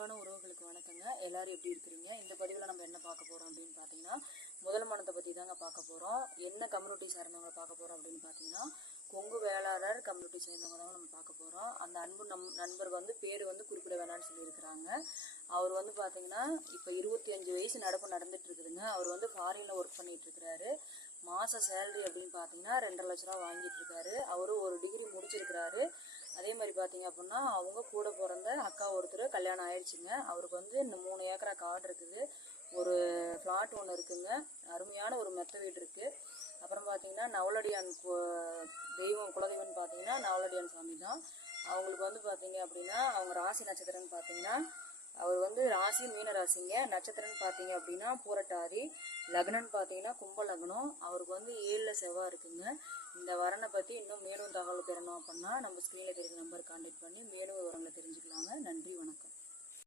அன்பான உறவுகளுக்கு வணக்கங்க. எல்லாரும் எப்படி இருக்கிறீங்க? இந்த பதிவில் நம்ம என்ன பார்க்க போகிறோம் அப்படின்னு பார்த்தீங்கன்னா, முதல் மனத்தை பற்றி தாங்க பார்க்க போகிறோம். என்ன கம்யூனிட்டி சேர்ந்தவங்க பார்க்க போகிறோம் அப்படின்னு பார்த்தீங்கன்னா, கொங்கு வேளாளர் கம்யூனிட்டி சேர்ந்தவங்க தாங்க நம்ம பார்க்க போகிறோம். அந்த அன்பு நண்பர் பேர் குறிப்பிட வேணாம்னு சொல்லியிருக்கிறாங்க. அவர் பார்த்தீங்கன்னா இப்போ 25 வயசு நடந்துட்டு இருக்குதுங்க. அவர் ஃபாரின்ல ஒர்க் பண்ணிட்டு இருக்கிறாரு. மாத சேலரி அப்படின்னு பார்த்தீங்கன்னா 2.5 லட்ச ரூபா வாங்கிட்டு இருக்காரு. அவரு ஒரு டிகிரி முடிச்சிருக்கிறாரு. அதே மாதிரி பார்த்தீங்க அப்படின்னா அவங்க கூட பிறந்த அக்கா ஒருத்தர் கல்யாணம் ஆயிடுச்சுங்க. அவருக்கு இன்னும் 3 ஏக்கரா காடு இருக்குது. ஒரு ஃப்ளாட் ஒன்று இருக்குங்க. அருமையான ஒரு மெத்த வீடு இருக்குது. அப்புறம் பார்த்தீங்கன்னா நவலடியான் தெய்வம் குலதெய்வம்னு பார்த்தீங்கன்னா நவலடியான் சாமி தான். அவங்களுக்கு பார்த்தீங்க அப்படின்னா அவங்க ராசி நட்சத்திரம்னு பார்த்தீங்கன்னா அவர் ராசி மீன ராசிங்க. நட்சத்திரம்னு பார்த்தீங்க அப்படின்னா பூரட்டாதி. லக்னம்னு பார்த்தீங்கன்னா கும்ப லக்னம். அவருக்கு 7ல் செவ்வாய் இருக்குங்க. இந்த வரனை பற்றி இன்னும் மேலும் தகவல் பெறணும் அப்படின்னா நம்ம ஸ்க்ரீனில் தெரியுற நம்பர் கான்டாக்ட் பண்ணி மேலும் விவரங்களை தெரிஞ்சுக்கலாங்க. நன்றி, வணக்கம்.